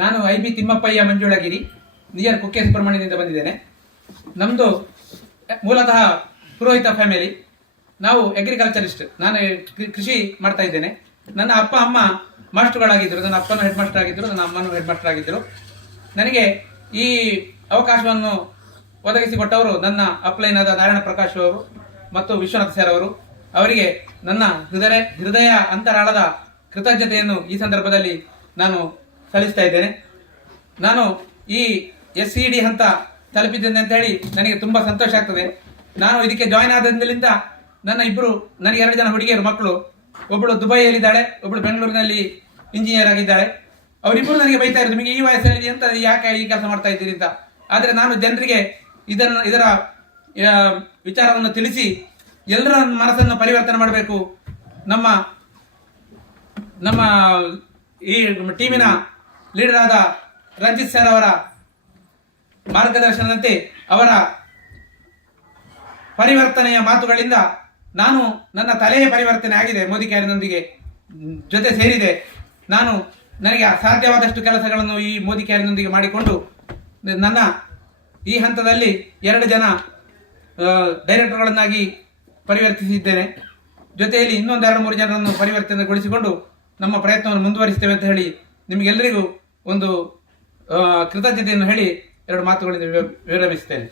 ನಾನು IB Thimmappayya ಮಂಜುಳಗಿರಿ near Kukke ಸುಬ್ರಹ್ಮಣ್ಯದಿಂದ ಬಂದಿದ್ದೇನೆ. ನಮ್ಮದು ಮೂಲತಃ ಪುರೋಹಿತ ಫ್ಯಾಮಿಲಿ. ನಾವು ಅಗ್ರಿಕಲ್ಚರಿಸ್ಟ್. ನಾನು ಕೃಷಿ ಮಾಡ್ತಾ ಇದ್ದೇನೆ. ನನ್ನ ಅಪ್ಪ ಅಮ್ಮ ಮಾಸ್ಟರ್ಗಳಾಗಿದ್ದರು. ನನ್ನ ಅಪ್ಪನ ಹೆಡ್ ಮಾಸ್ಟರ್ ಆಗಿದ್ದರು, ನನ್ನ ಅಮ್ಮನೂ ಹೆಡ್ ಮಾಸ್ಟರ್ ಆಗಿದ್ದರು. ನನಗೆ ಈ ಅವಕಾಶವನ್ನು ಒದಗಿಸಿಕೊಟ್ಟವರು ನನ್ನ ಅಪ್ಲೈನಾದ ನಾರಾಯಣ ಪ್ರಕಾಶ್ ಅವರು ಮತ್ತು ವಿಶ್ವನಾಥ್ ಸರ್ ಅವರು. ಅವರಿಗೆ ನನ್ನ ಹೃದಯ ಅಂತರಾಳದ ಕೃತಜ್ಞತೆಯನ್ನು ಈ ಸಂದರ್ಭದಲ್ಲಿ ನಾನು ಸಲ್ಲಿಸ್ತಾ ಇದ್ದೇನೆ. ನಾನು ಈ SCD ಹಂತ ತಲುಪಿದ್ದೇನೆ ಅಂತ ಹೇಳಿ ನನಗೆ ತುಂಬಾ ಸಂತೋಷ ಆಗ್ತದೆ. ನಾನು ಇದಕ್ಕೆ ಜಾಯಿನ್ ಆದಂದಿನಿಂದ ನನಗೆ 2 ಜನ ಹುಡುಗಿಯರು ಮಕ್ಕಳು. ಒಬ್ಬಳು ದುಬೈಯಲ್ಲಿದ್ದಾಳೆ, ಒಬ್ಬಳು ಬೆಂಗಳೂರಿನಲ್ಲಿ ಇಂಜಿನಿಯರ್ ಆಗಿದ್ದಾಳೆ. ಅವರಿಬ್ಬರು ನನಗೆ ಬೈತಾ ಇರೋದು, ನಿಮಗೆ ಈ ವಯಸ್ಸಲ್ಲಿ ಅಂತ ಯಾಕೆ ಈ ಕೆಲಸ ಮಾಡ್ತಾ ಇದ್ದೀರಿ ಅಂತ. ಆದರೆ ನಾನು ಜನರಿಗೆ ಇದರ ವಿಚಾರವನ್ನು ತಿಳಿಸಿ ಎಲ್ಲರ ಮನಸ್ಸನ್ನು ಪರಿವರ್ತನೆ ಮಾಡಬೇಕು. ನಮ್ಮ ಈ ಟೀಮಿನ ಲೀಡರ್ ಆದ ರಂಜಿತ್ ಸರ್ ಅವರ ಮಾರ್ಗದರ್ಶನದಂತೆ ಅವರ ಪರಿವರ್ತನೆಯ ಮಾತುಗಳಿಂದ ನನ್ನ ತಲೆಯ ಪರಿವರ್ತನೆ ಆಗಿದೆ. ಮೋದಿ ಕ್ಯಾರಿನೊಂದಿಗೆ ಜೊತೆ ಸೇರಿದೆ. ನನಗೆ ಸಾಧ್ಯವಾದಷ್ಟು ಕೆಲಸಗಳನ್ನು ಈ ಮೋದಿ ಕ್ಯಾರಿನೊಂದಿಗೆ ಮಾಡಿಕೊಂಡು ನನ್ನ ಈ ಹಂತದಲ್ಲಿ 2 ಜನ ಡೈರೆಕ್ಟರ್ಗಳನ್ನಾಗಿ ಪರಿವರ್ತಿಸಿದ್ದೇನೆ. ಜೊತೆಯಲ್ಲಿ ಇನ್ನೊಂದು 2-3 ಜನರನ್ನು ಪರಿವರ್ತನೆಗೊಳಿಸಿಕೊಂಡು ನಮ್ಮ ಪ್ರಯತ್ನವನ್ನು ಮುಂದುವರಿಸ್ತೇವೆ ಅಂತ ಹೇಳಿ ನಿಮಗೆಲ್ಲರಿಗೂ ಒಂದು ಕೃತಜ್ಞತೆಯನ್ನು ಹೇಳಿ 2 ಮಾತುಗಳಿಂದ ವಿರಮಿಸುತ್ತೇನೆ.